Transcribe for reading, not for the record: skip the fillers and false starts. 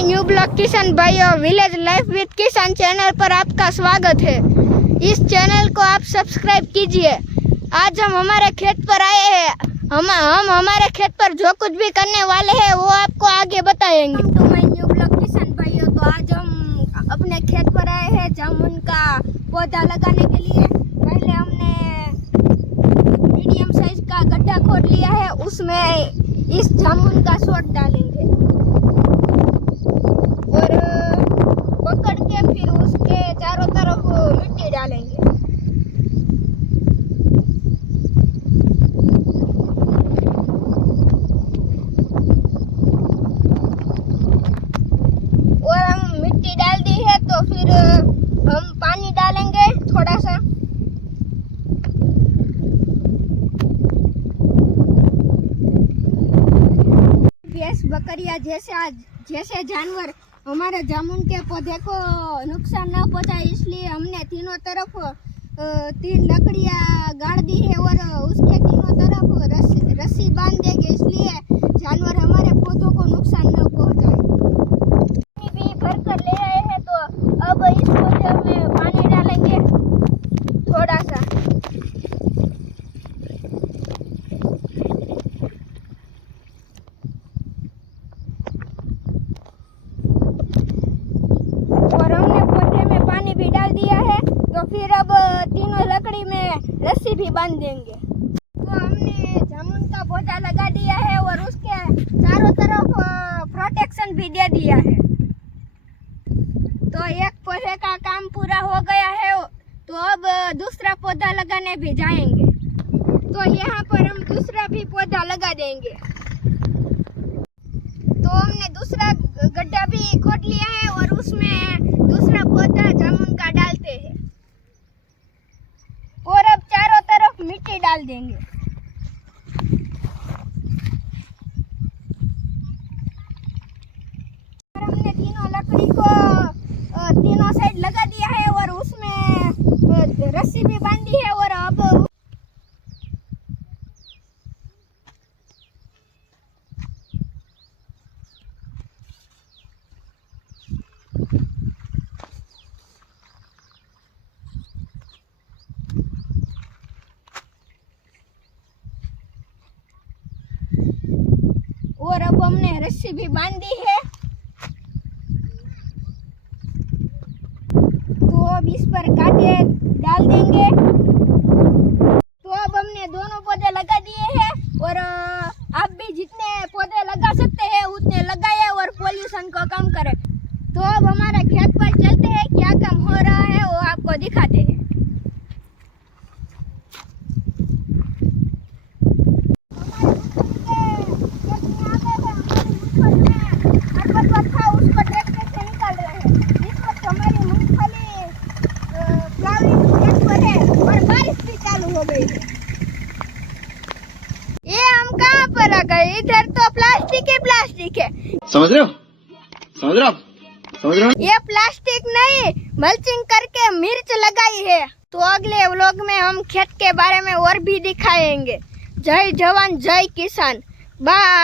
My new blog किसान भाइयों, village life with किसान चैनल पर आपका स्वागत है। इस चैनल को आप सब्सक्राइब कीजिए। आज हम हमारे खेत पर आए हैं। हम हमारे खेत पर जो कुछ भी करने वाले हैं वो आपको आगे बताएंगे। टू माय न्यू ब्लॉग किसान भाइयों, तो आज हम अपने खेत पर आए हैं जामुन का पौधा लगाने के लिए। पहले हमने मीडियम साइज का गड्ढा खोद लिया है, उसमें इस जामुन का शॉट डालेंगे और पकड़ के फिर उसके चारों तरफ मिट्टी डालेंगे। और हम मिट्टी डाल दी है तो फिर हम पानी डालेंगे थोड़ा सा। भैंस बकरियां जैसे जानवर हमारे जामुन के पौधे को नुकसान न पहुंचाए, इसलिए हमने तीनों तरफ 3 लकड़ियां गाड़ दी है और उसके तीनों तरफ रस्सी बांध देंगे, इसलिए जानवर हमारे पौधों को नुकसान न पहुंचाए। पानी भी भर कर ले आए हैं, तो अब इस पौधे में पानी डालेंगे थोड़ा सा। और हमने पौधे में पानी भी डाल दिया है, तो फिर अब तीनों लकड़ी में रस्सी भी बांध देंगे। तो हमने जामुन का पौधा लगा दिया है और उसके चारों तरफ प्रोटेक्शन भी दे दिया है। तो एक पौधे का काम पूरा हो गया है, तो अब दूसरा पौधा लगाने भी जाएंगे। तो यहाँ पर हम दूसरा भी पौधा लगा देंगे। तो हमने दूसरा गड्ढा भी खोद लिया है और उसमें दूसरा पौधा जामुन का डालते हैं और अब चारों तरफ मिट्टी डाल देंगे। और हमने तीनों लकड़ी को तीनों साइड लगा दिया है और उसमें रस्सी भी बांधी है। और अब हमने रस्सी भी बांधी है, तो अब इस पर कांटे डाल देंगे। तो अब हमने दोनों पौधे लगा दिए हैं और आप भी जितने पौधे लगा सकते हैं उतने लगाए और पोल्यूशन को कम करें। तो अब हमारे खेत पर चलते हैं, क्या काम हो रहा है वो आपको दिखाते हैं। उसको ट्रैक्टर से निकाल रहे हैं। इस वक्त हमारी मूंगफली फ्लावरिंग स्टेज पर है और बारिश भी चालू हो गई है। ये हम कहाँ पर आ गए? इधर तो प्लास्टिक है। समझ रहे हो? ये प्लास्टिक नहीं, मल्चिंग करके मिर्च लगाई है। तो अगले व्लॉग में हम खेत के बारे में और भी दिखाएंगे। जय जवान जय किसान। बाय।